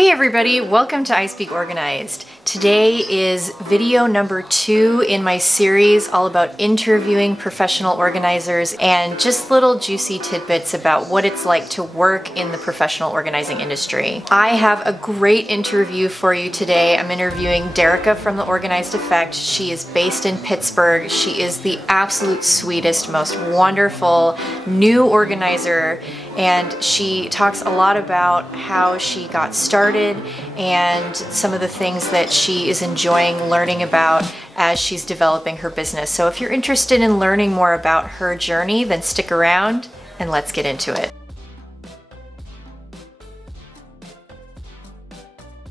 Hey everybody, welcome to I Speak Organized. Today is video number 2 in my series all about interviewing professional organizers and just little juicy tidbits about what it's like to work in the professional organizing industry. I have a great interview for you today. I'm interviewing Derrica from The Organized Effect. She is based in Pittsburgh. She is the absolute sweetest, most wonderful new organizer, and she talks a lot about how she got started and some of the things that she is enjoying learning about as she's developing her business. So if you're interested in learning more about her journey, then stick around and let's get into it.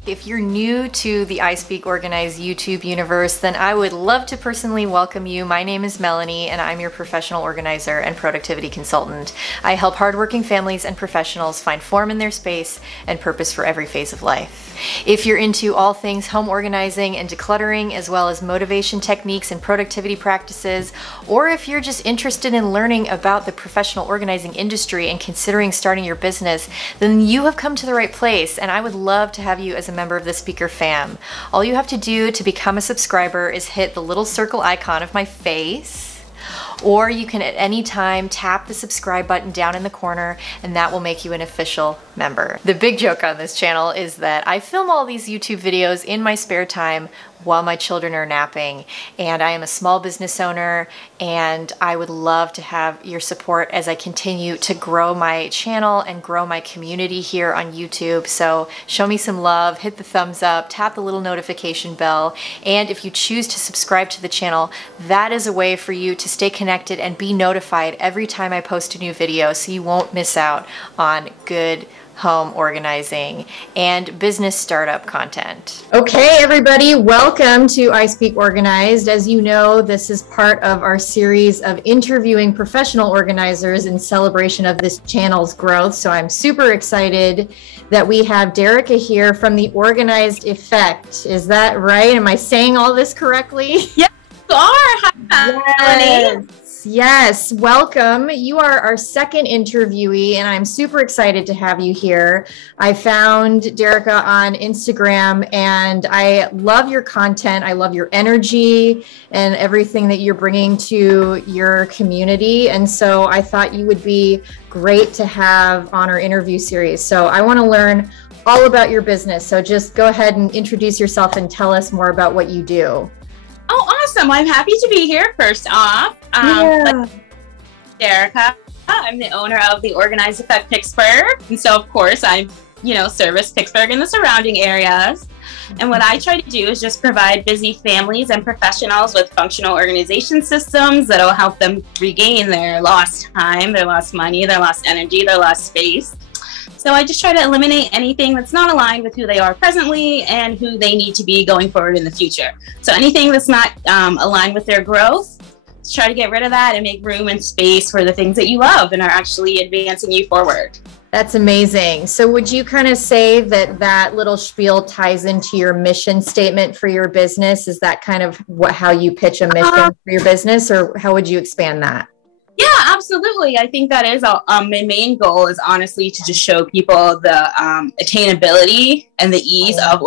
If you're new to the I Speak Organized YouTube universe, then I would love to personally welcome you. My name is Melanie and I'm your professional organizer and productivity consultant. I help hardworking families and professionals find form in their space and purpose for every phase of life. If you're into all things home organizing and decluttering, as well as motivation techniques and productivity practices, or if you're just interested in learning about the professional organizing industry and considering starting your business, then you have come to the right place, and I would love to have you as a member of the Speaker fam. All you have to do to become a subscriber is hit the little circle icon of my face, or you can at any time tap the subscribe button down in the corner and that will make you an official member. The big joke on this channel is that I film all these YouTube videos in my spare time while my children are napping, and I am a small business owner and I would love to have your support as I continue to grow my channel and grow my community here on YouTube. So show me some love, hit the thumbs up, tap the little notification bell, and if you choose to subscribe to the channel, that is a way for you to stay connected and be notified every time I post a new video so you won't miss out on good home organizing and business startup content. Okay, everybody, welcome to I Speak Organized. As you know, this is part of our series of interviewing professional organizers in celebration of this channel's growth. So I'm super excited that we have Derrica here from The Organized Effect. Is that right? Am I saying all this correctly? Yes, you are. Hi, Melanie. Yes, welcome. You are our second interviewee, and I'm super excited to have you here. I found Derrica on Instagram, and I love your content. I love your energy and everything that you're bringing to your community. And so I thought you would be great to have on our interview series. So I want to learn all about your business. So just go ahead and introduce yourself and tell us more about what you do. Oh, awesome. I'm happy to be here, first off. Derrica. I'm the owner of The Organized Effect Pittsburgh. And so, of course, I service Pittsburgh and the surrounding areas. And what I try to do is just provide busy families and professionals with functional organization systems that will help them regain their lost time, their lost money, their lost energy, their lost space. So I just try to eliminate anything that's not aligned with who they are presently and who they need to be going forward in the future. So anything that's not aligned with their growth, try to get rid of that and make room and space for the things that you love and are actually advancing you forward. That's amazing. So would you kind of say that that little spiel ties into your mission statement for your business? Is that kind of how you pitch a mission for your business, or how would you expand that? Yeah, absolutely. I think that is my main goal, is honestly to just show people the attainability and the ease of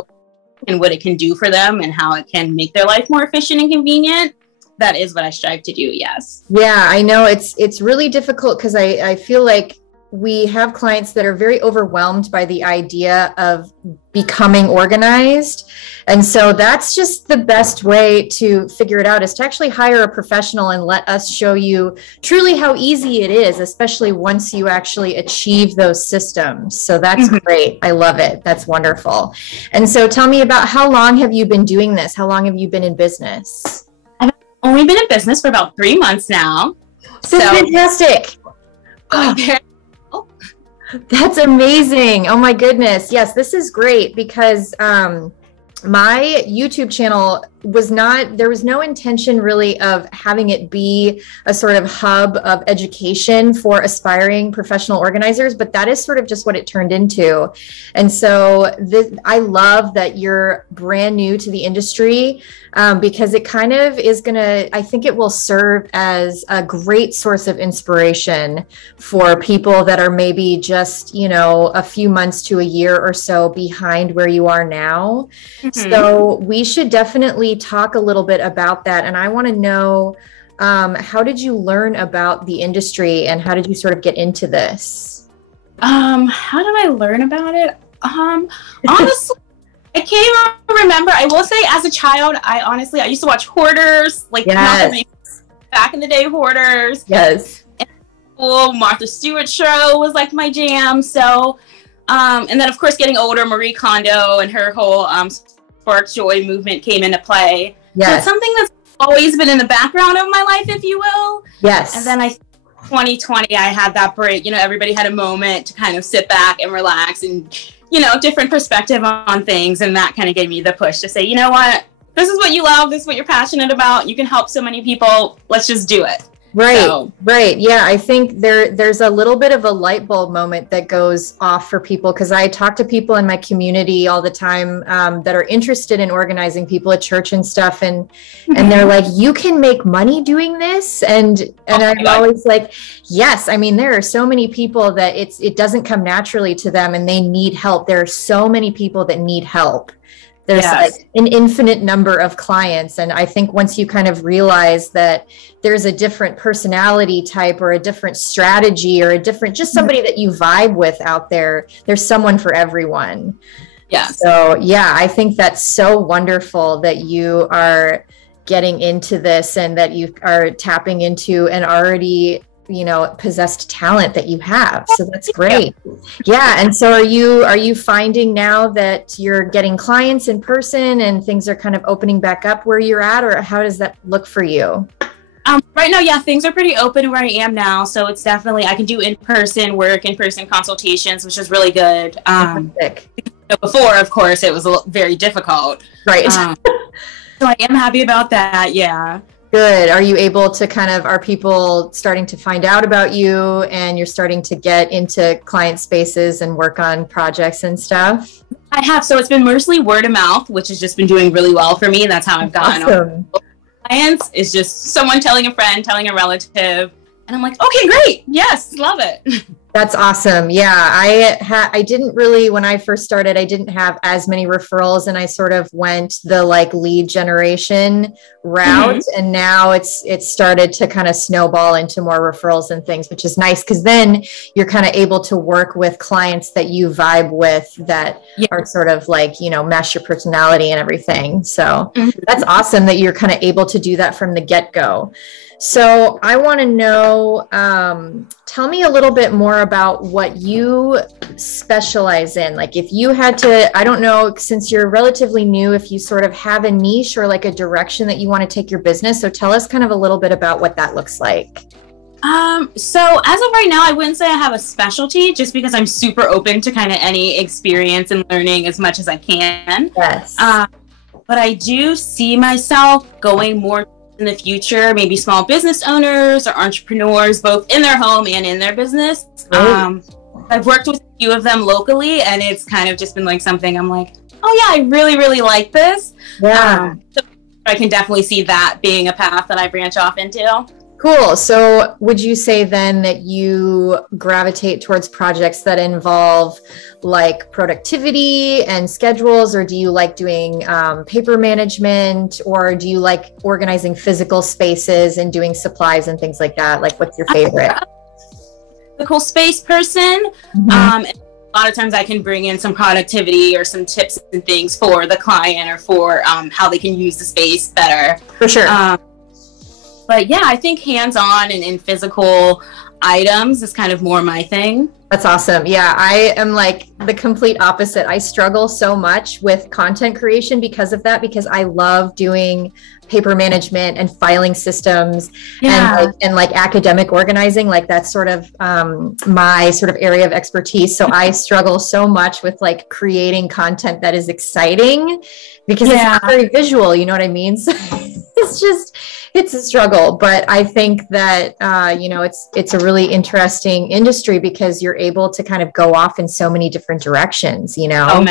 and what it can do for them and how it can make their life more efficient and convenient. That is what I strive to do, yes. Yeah, I know it's really difficult because I feel like we have clients that are very overwhelmed by the idea of becoming organized. And so that's just the best way to figure it out, is to actually hire a professional and let us show you truly how easy it is, especially once you actually achieve those systems. So that's great. I love it. That's wonderful. And so tell me about, how long have you been doing this? How long have you been in business? I've only been in business for about 3 months now. That's fantastic. That's amazing. Oh my goodness. Yes, this is great because my YouTube channel there was no intention really of having it be a sort of hub of education for aspiring professional organizers, but that is sort of just what it turned into. And so I love that you're brand new to the industry, because it kind of is I think it will serve as a great source of inspiration for people that are maybe just, a few months to a year or so behind where you are now. Mm-hmm. So we should definitely talk a little bit about that. And I want to know, how did you learn about the industry and how did you sort of get into this? How did I learn about it? Honestly, I can't even remember. I will say, as a child, I used to watch Hoarders, yes. Back in the day, Hoarders. Yes. And Martha Stewart show was like my jam. So, and then of course, getting older, Marie Kondo and her whole Spark Joy movement came into play. Yes. So it's something that's always been in the background of my life, if you will. Yes. And then 2020, I had that break. Everybody had a moment to kind of sit back and relax and, different perspective on things. And that kind of gave me the push to say, you know what, this is what you love. This is what you're passionate about. You can help so many people. Let's just do it. Right. Right. Yeah. I think there's a little bit of a light bulb moment that goes off for people, because I talk to people in my community all the time that are interested in organizing people at church and stuff. And they're like, you can make money doing this. And I'm always like, yes. I mean, there are so many people that it doesn't come naturally to them and they need help. There are so many people that need help. There's like an infinite number of clients. And I think once you kind of realize that there's a different personality type or a different strategy or a different, just somebody that you vibe with out there, there's someone for everyone. Yeah. So yeah, I think that's so wonderful that you are getting into this and that you are tapping into an already possessed talent that you have. So that's great. Yeah. And so are you finding now that you're getting clients in person and things are kind of opening back up where you're at, or how does that look for you? Right now, yeah, things are pretty open where I am now. So it's definitely, I can do in-person work, in-person consultations, which is really good. Before, of course, it was very difficult. Right. So I am happy about that. Yeah. Good. Are you able to are people starting to find out about you and you're starting to get into client spaces and work on projects and stuff? I have. So it's been mostly word of mouth, which has just been doing really well for me. That's how I've gotten awesome. Clients. Is just someone telling a friend, telling a relative. And I'm like, okay, great. Yes. Love it. That's awesome. Yeah. I didn't really, when I first started, I didn't have as many referrals and I sort of went the lead generation route. Mm-hmm. And now it's started to kind of snowball into more referrals and things, which is nice. Cause then you're kind of able to work with clients that you vibe with that are sort of match your personality and everything. So that's awesome that you're kind of able to do that from the get-go. So I want to know, tell me a little bit more about what you specialize in. Like if you had to, I don't know, since you're relatively new, if you sort of have a niche or like a direction that you want to take your business. So tell us kind of a little bit about what that looks like. So as of right now, I wouldn't say I have a specialty just because I'm super open to kind of any experience and learning as much as I can. Yes. But I do see myself going more in the future, maybe small business owners or entrepreneurs, both in their home and in their business. I've worked with a few of them locally and it's kind of just been like something I'm like, oh yeah, I really, really like this. Yeah. So I can definitely see that being a path that I branch off into. Cool. So would you say then that you gravitate towards projects that involve like productivity and schedules, or do you like doing paper management, or do you like organizing physical spaces and doing supplies and things like that? Like what's your favorite? The cool space person. Mm-hmm. A lot of times I can bring in some productivity or some tips and things for the client or for how they can use the space better. For sure. But yeah, I think hands-on and physical items is kind of more my thing. That's awesome. Yeah, I am like the complete opposite. I struggle so much with content creation because of that, because I love doing paper management and filing systems and like academic organizing. Like that's sort of my sort of area of expertise. So I struggle so much with like creating content that is exciting because it's not very visual, you know what I mean? So it's a struggle, but I think that, you know, it's a really interesting industry because you're able to kind of go off in so many different directions, you know,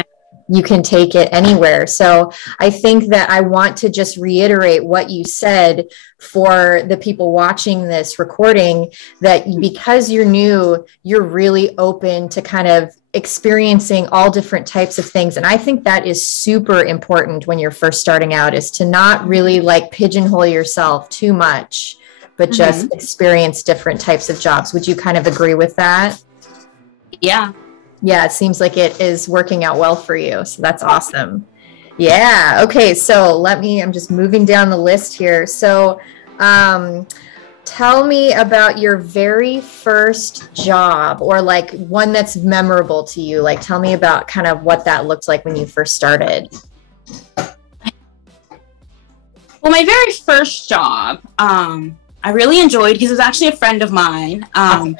you can take it anywhere. So I think that I want to just reiterate what you said for the people watching this recording, that because you're new, you're really open to kind of experiencing all different types of things. And I think that is super important when you're first starting out, is to not really like pigeonhole yourself too much, but just experience different types of jobs. Would you kind of agree with that? Yeah. Yeah, it seems like it is working out well for you. So that's awesome. Yeah. Okay. So I'm just moving down the list here. So, tell me about your very first job, or like one that's memorable to you. Like, tell me about kind of what that looked like when you first started. Well, my very first job, I really enjoyed because it was actually a friend of mine. I'm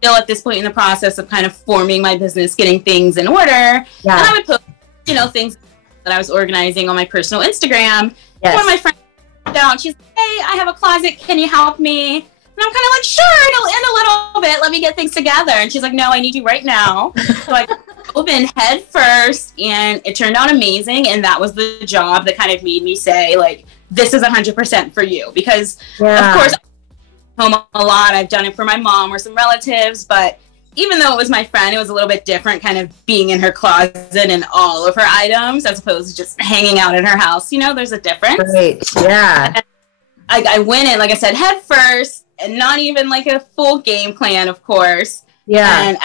still at this point in the process of kind of forming my business, getting things in order. And I would post, you know, things that I was organizing on my personal Instagram. One of my friends out, she's like, hey, I have a closet, can you help me? And I'm kind of like, sure, in a little bit, let me get things together. And she's like, no, I need you right now. So I dove in head first, and it turned out amazing. And that was the job that kind of made me say, like, this is 100% for you. Because of course, I'm home a lot. I've done it for my mom or some relatives, but even though it was my friend, it was a little bit different kind of being in her closet and all of her items as opposed to just hanging out in her house. You know, there's a difference. Right. Yeah. I went in, like I said, head first, and not even like a full game plan, of course. Yeah. And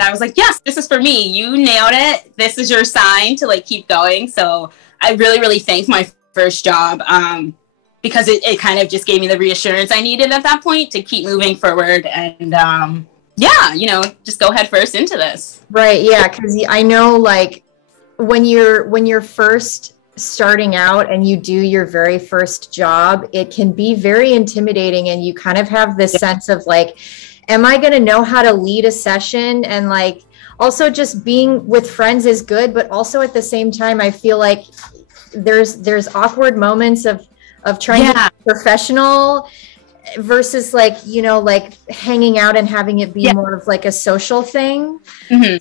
I was like, yes, this is for me. You nailed it. This is your sign to like keep going. So I really, really thanked my first job because it kind of just gave me the reassurance I needed at that point to keep moving forward. And yeah, you know, just go head first into this. Right. Yeah. Because I know, like, when you're first starting out and you do your very first job, it can be very intimidating, and you kind of have this sense of like, am I going to know how to lead a session? And like, also just being with friends is good, but also at the same time, I feel like there's awkward moments of trying to be professional versus like, you know, like hanging out and having it be more of like a social thing.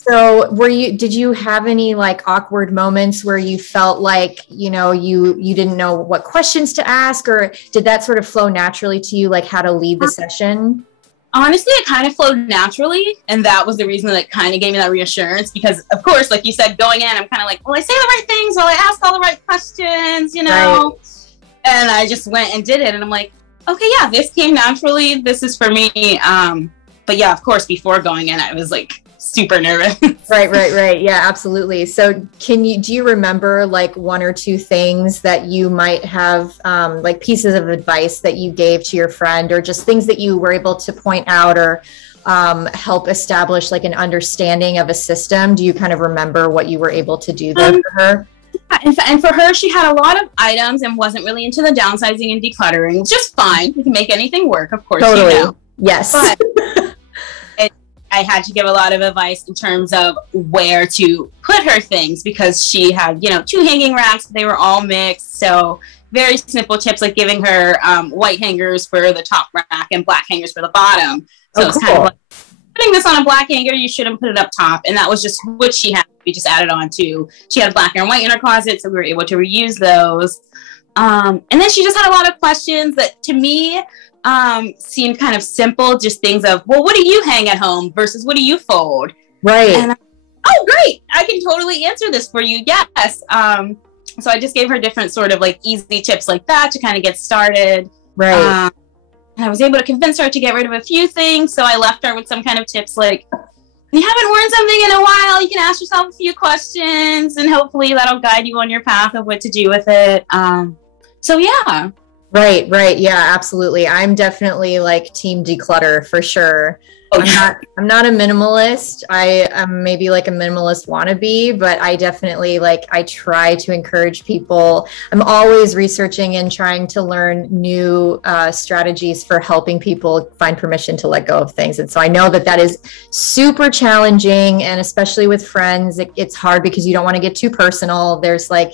So did you have any like awkward moments where you felt like, you know, you didn't know what questions to ask, or did that sort of flow naturally to you, like how to lead the session? Honestly, it kind of flowed naturally, and that was the reason that it kind of gave me that reassurance, because of course, like you said, going in, I'm kind of like, will I say the right things? Will I ask all the right questions? You know? Right. And I just went and did it, and I'm like, okay, yeah, this came naturally. This is for me. But yeah, of course, before going in, I was like super nervous. Right. Yeah, absolutely. So do you remember like one or two things that you might have, like pieces of advice that you gave to your friend, or just things that you were able to point out or help establish like an understanding of a system? Do you kind of remember what you were able to do there for her? And for her, she had a lot of items and wasn't really into the downsizing and decluttering, which is fine. You can make anything work, of course. Totally. You know. Yes. But I had to give a lot of advice in terms of where to put her things, because she had, you know, 2 hanging racks. They were all mixed. So very simple tips, like giving her white hangers for the top rack and black hangers for the bottom. So it's kind of like, putting this on a black hanger, you shouldn't put it up top. And that was just what she had. We just added on to. She had black and white in her closet, so we were able to reuse those. And then she just had a lot of questions that to me seemed kind of simple, just things of, well, what do you hang at home versus what do you fold? Right. And oh, great, I can totally answer this for you. Yes. So I just gave her different sort of like easy tips like that to kind of get started. Right. And I was able to convince her to get rid of a few things. So I left her with some kind of tips like, you haven't worn something in a while, you can ask yourself a few questions, and hopefully that'll guide you on your path of what to do with it. So yeah. Right, right. Yeah, absolutely. I'm definitely like team declutter for sure. Oh, yeah. I'm not a minimalist. I am maybe like a minimalist wannabe, but I definitely like I try to encourage people. I'm always researching and trying to learn new strategies for helping people find permission to let go of things. And so I know that that is super challenging, and especially with friends, it's hard because you don't want to get too personal. There's like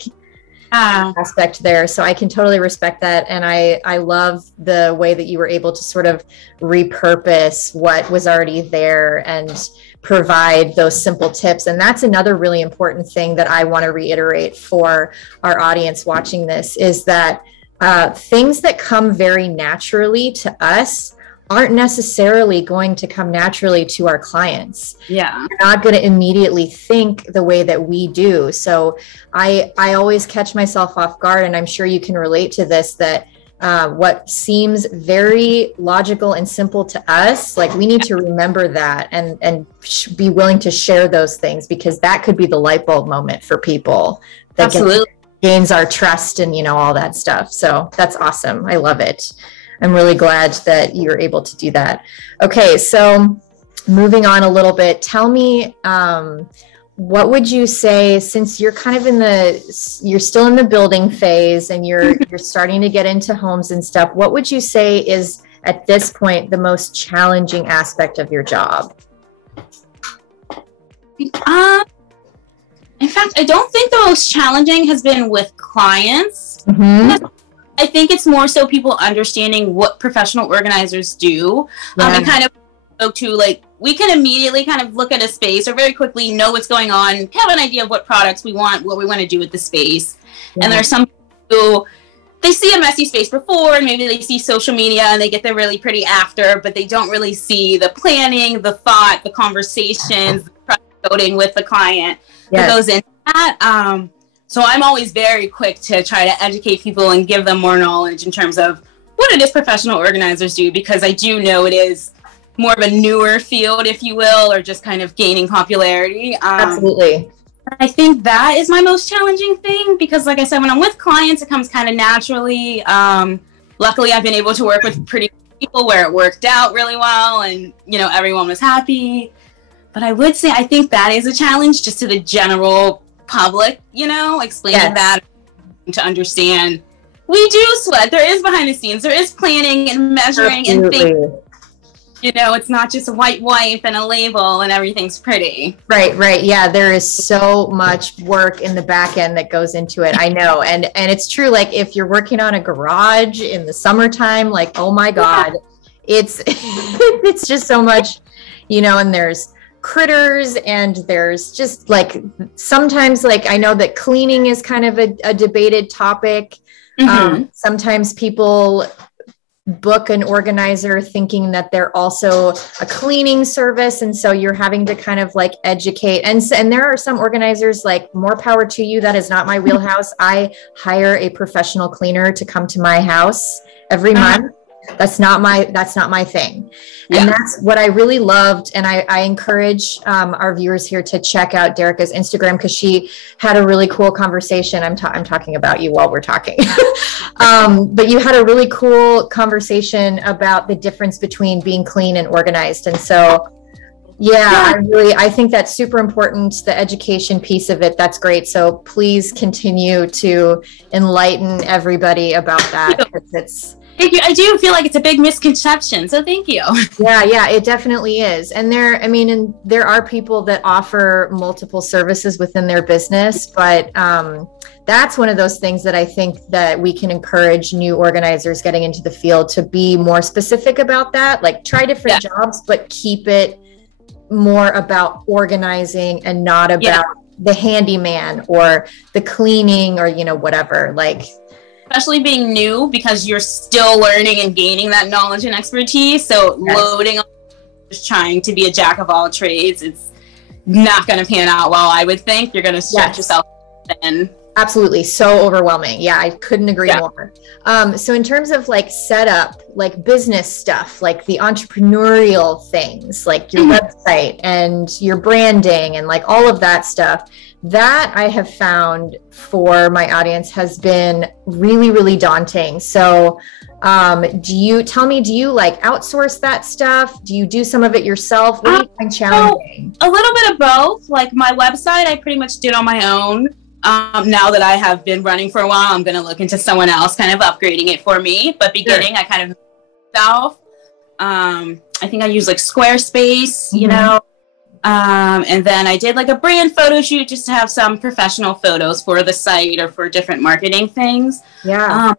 aspect there. So I can totally respect that. And I love the way that you were able to sort of repurpose what was already there and provide those simple tips. And that's another really important thing that I want to reiterate for our audience watching this is that things that come very naturally to us aren't necessarily going to come naturally to our clients. Yeah. They're not going to immediately think the way that we do. So I always catch myself off guard, and I'm sure you can relate to this, that what seems very logical and simple to us, like we need to remember that and be willing to share those things, because that could be the light bulb moment for people that gains our trust and, you know, all that stuff. So that's awesome. I love it. I'm really glad that you're able to do that. Okay, so moving on a little bit, tell me, what would you say, since you're kind of you're still in the building phase and you're starting to get into homes and stuff, what would you say is at this point the most challenging aspect of your job? In fact, I don't think the most challenging has been with clients. Mm-hmm. I think it's more so people understanding what professional organizers do. And kind of spoke to, like, we can immediately kind of look at a space or very quickly know what's going on, have an idea of what products we want, what we want to do with the space. And there are some who, they see a messy space before, and maybe they see social media and they get there really pretty after, but they don't really see the planning, the thought, the conversations, the coding with the client that goes into that. So I'm always very quick to try to educate people and give them more knowledge in terms of what it is professional organizers do, because I do know it is more of a newer field, if you will, or just kind of gaining popularity. Absolutely. I think that is my most challenging thing, because like I said, when I'm with clients, it comes kind of naturally. Luckily, I've been able to work with pretty people where it worked out really well and, you know, everyone was happy. But I would say I think that is a challenge just to the general public, you know, explaining that to understand. We do sweat. There is behind the scenes. There is planning and measuring and thinking. You know, it's not just a white wipe and a label and everything's pretty. Right, right. Yeah, there is so much work in the back end that goes into it. I know. And it's true. Like if you're working on a garage in the summertime, like, oh my God, it's it's just so much, you know, and there's critters and there's just like sometimes, like I know that cleaning is kind of a debated topic. Sometimes people book an organizer thinking that they're also a cleaning service, and so you're having to kind of like educate, and there are some organizers, like, more power to you. That is not my wheelhouse. I hire a professional cleaner to come to my house every month. That's not my thing. And that's what I really loved. And I encourage our viewers here to check out Derrica's Instagram, because she had a really cool conversation. I'm talking about you while we're talking. But you had a really cool conversation about the difference between being clean and organized. And so, I think that's super important. The education piece of it, that's great. So please continue to enlighten everybody about that, because it's, thank you. I do feel like it's a big misconception, so thank you. Yeah, it definitely is. And there are people that offer multiple services within their business, but that's one of those things that I think that we can encourage new organizers getting into the field to be more specific about that. Like, try different jobs, but keep it more about organizing and not about the handyman or the cleaning or, you know, whatever. Like, especially being new, because you're still learning and gaining that knowledge and expertise. So loading on just trying to be a jack of all trades, it's not going to pan out well, I would think. You're going to stretch yourself thin. Absolutely. So overwhelming. Yeah, I couldn't agree more. So in terms of like setup, like business stuff, like the entrepreneurial things, like your website and your branding and like all of that stuff, that I have found for my audience has been really, really daunting. So do you like outsource that stuff? Do you do some of it yourself? What do you find challenging? A little bit of both. Like my website, I pretty much did on my own. Now that I have been running for a while, I'm going to look into someone else kind of upgrading it for me. But beginning, I kind of myself. I think I use like Squarespace, you know. And then I did like a brand photo shoot just to have some professional photos for the site or for different marketing things. Yeah.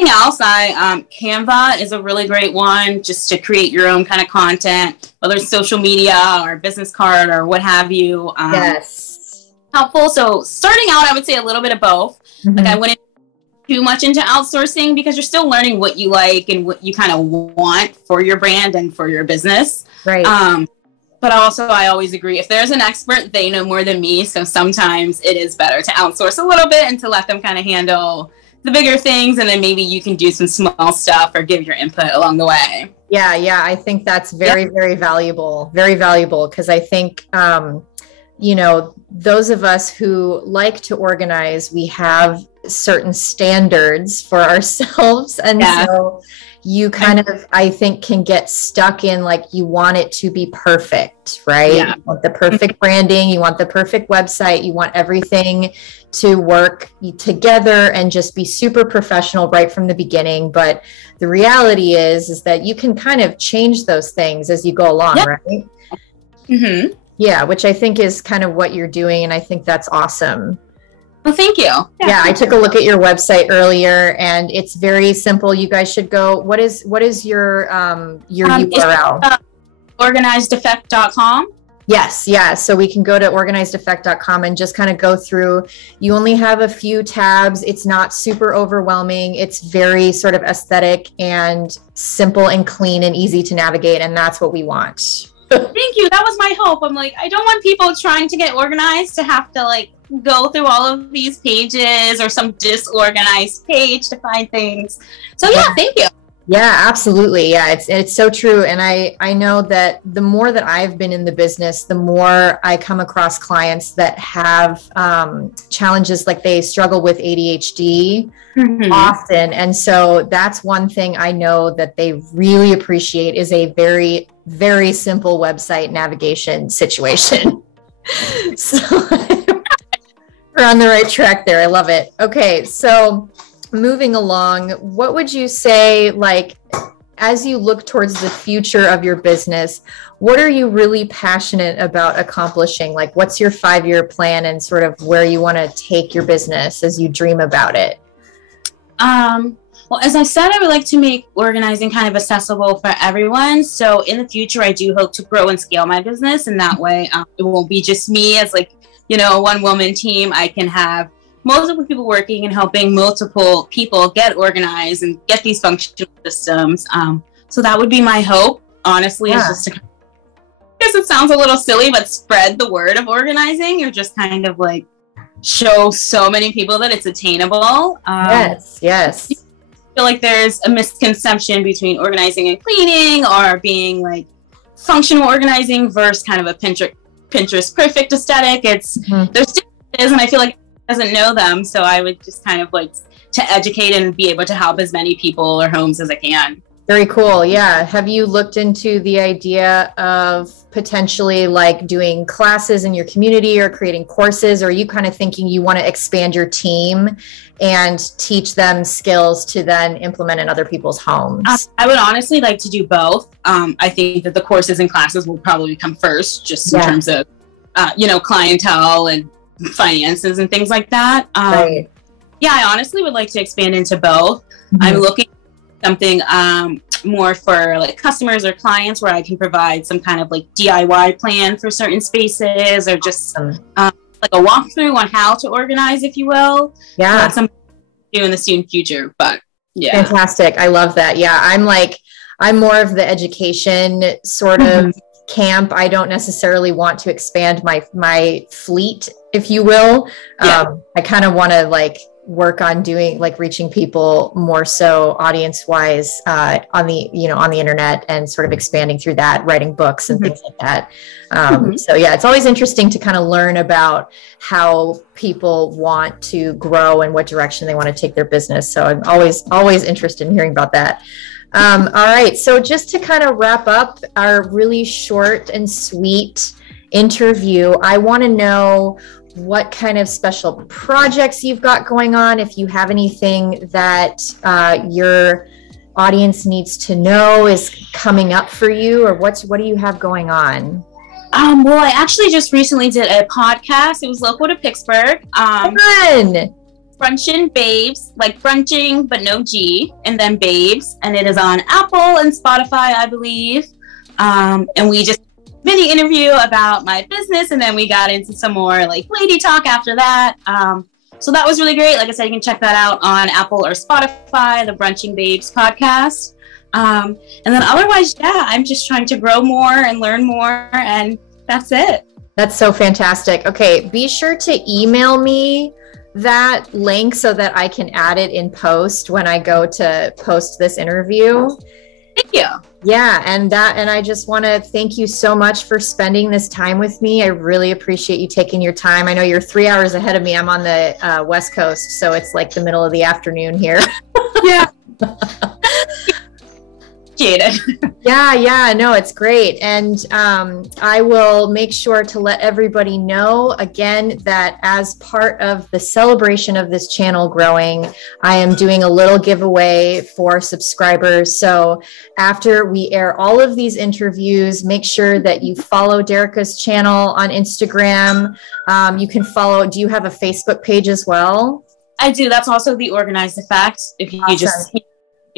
Anything else, Canva is a really great one just to create your own kind of content, whether it's social media or business card or what have you. Yes. Helpful. So starting out, I would say a little bit of both. Like I wouldn't too much into outsourcing because you're still learning what you like and what you kind of want for your brand and for your business. Right. But also, I always agree, if there's an expert, they know more than me. So sometimes it is better to outsource a little bit and to let them kind of handle the bigger things. And then maybe you can do some small stuff or give your input along the way. Yeah. Yeah. I think that's very, very valuable. Very valuable. Because I think, you know, those of us who like to organize, we have certain standards for ourselves. And so you kind of, I think, can get stuck in like you want it to be perfect, right? Yeah. You want the perfect branding, you want the perfect website, you want everything to work together and just be super professional right from the beginning. But the reality is that you can kind of change those things as you go along, right? Mm-hmm. Yeah, which I think is kind of what you're doing. And I think that's awesome. Well, thank you. Yeah, I took a look at your website earlier and it's very simple. You guys should go. What is your URL? Organizedeffect.com. Yes. Yeah. So we can go to organizedeffect.com and just kind of go through. You only have a few tabs. It's not super overwhelming. It's very sort of aesthetic and simple and clean and easy to navigate. And that's what we want. Thank you. That was my hope. I'm like, I don't want people trying to get organized to have to like go through all of these pages or some disorganized page to find things. So yeah, thank you. Yeah, absolutely. Yeah, it's so true. And I know that the more that I've been in the business, the more I come across clients that have challenges, like they struggle with ADHD often. And so that's one thing I know that they really appreciate is a very, very simple website navigation situation. So we're on the right track there. I love it. Okay, so moving along, what would you say, like, as you look towards the future of your business, what are you really passionate about accomplishing? Like, what's your 5-year plan and sort of where you want to take your business as you dream about it? Well, as I said, I would like to make organizing kind of accessible for everyone. So in the future, I do hope to grow and scale my business. And that way, it won't be just me as like, you know, a one-woman team. I can have multiple people working and helping multiple people get organized and get these functional systems. So that would be my hope, honestly, is just to, I guess it sounds a little silly, but spread the word of organizing or just kind of like show so many people that it's attainable. Yes. I feel like there's a misconception between organizing and cleaning or being like functional organizing versus kind of a Pinterest perfect aesthetic. It's there's differences, and I feel like doesn't know them, so I would just kind of like to educate and be able to help as many people or homes as I can. Very cool. Yeah. Have you looked into the idea of potentially like doing classes in your community or creating courses? Or are you kind of thinking you want to expand your team and teach them skills to then implement in other people's homes? I would honestly like to do both. I think that the courses and classes will probably come first, just in terms of, you know, clientele and finances and things like that. Right. Yeah, I honestly would like to expand into both. I'm looking at something more for like customers or clients where I can provide some kind of like DIY plan for certain spaces or just like a walkthrough on how to organize, if you will. Yeah. That's something to do in the soon future, but yeah. Fantastic. I love that. Yeah. I'm more of the education sort of camp. I don't necessarily want to expand my fleet, if you will. I kind of want to like work on doing like reaching people more so audience wise on the on the internet and sort of expanding through that, writing books and things like that. So yeah, it's always interesting to kind of learn about how people want to grow and what direction they want to take their business. So I'm always interested in hearing about that. All right, so just to kind of wrap up our really short and sweet interview, I want to know what kind of special projects you've got going on, if you have anything that your audience needs to know is coming up for you, or what do you have going on? Well, I actually just recently did a podcast. It was local to Pittsburgh. Fun! Brunchin Babes, like brunching, but no G, and then Babes. And it is on Apple and Spotify, I believe. And we just mini interview about my business, and then we got into some more like lady talk after that. So that was really great. Like I said, you can check that out on Apple or Spotify, the Brunchin Babes podcast. And then otherwise, yeah, I'm just trying to grow more and learn more, and that's it. That's so fantastic. Okay, be sure to email me that link so that I can add it in post when I go to post this interview. Thank you. Yeah, and I just want to thank you so much for spending this time with me. I really appreciate you taking your time. I know you're 3 hours ahead of me. I'm on the West Coast, so it's like the middle of the afternoon here. Yeah. Yeah, no, it's great. And I will make sure to let everybody know again that as part of the celebration of this channel growing, I am doing a little giveaway for subscribers. So after we air all of these interviews, make sure that you follow Derrica's channel on Instagram. You can follow, do you have a Facebook page as well? I do. That's also The Organized Effect. If you just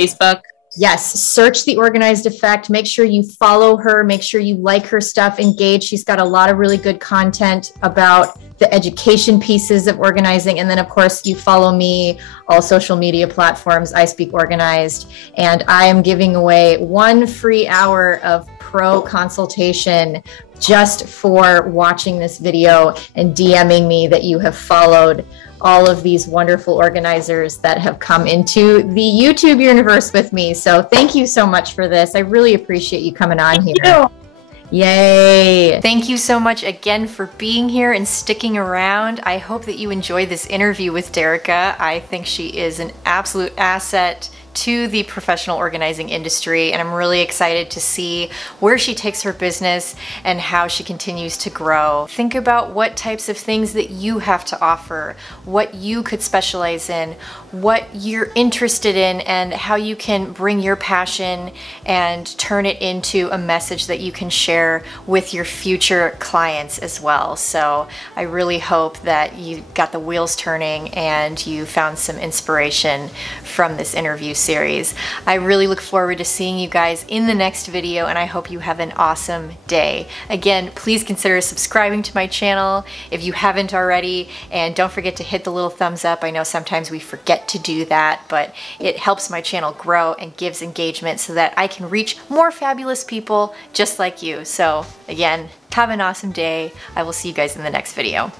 Facebook. Yes, search The Organized Effect. Make sure you follow her. Make sure you like her stuff, engage. She's got a lot of really good content about the education pieces of organizing. And then, of course, you follow me, all social media platforms, I Speak Organized. And I am giving away 1 free hour of pro consultation just for watching this video and DMing me that you have followed all of these wonderful organizers that have come into the YouTube universe with me. So thank you so much for this. I really appreciate you coming on here. Thank you. Yay. Thank you so much again for being here and sticking around. I hope that you enjoyed this interview with Derrica. I think she is an absolute asset to the professional organizing industry, and I'm really excited to see where she takes her business and how she continues to grow. Think about what types of things that you have to offer, what you could specialize in, what you're interested in, and how you can bring your passion and turn it into a message that you can share with your future clients as well. So I really hope that you got the wheels turning and you found some inspiration from this interview series. I really look forward to seeing you guys in the next video, and I hope you have an awesome day. Again, please consider subscribing to my channel if you haven't already, and don't forget to hit the little thumbs up. I know sometimes we forget to do that, but it helps my channel grow and gives engagement so that I can reach more fabulous people just like you. So again, have an awesome day. I will see you guys in the next video.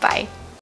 Bye.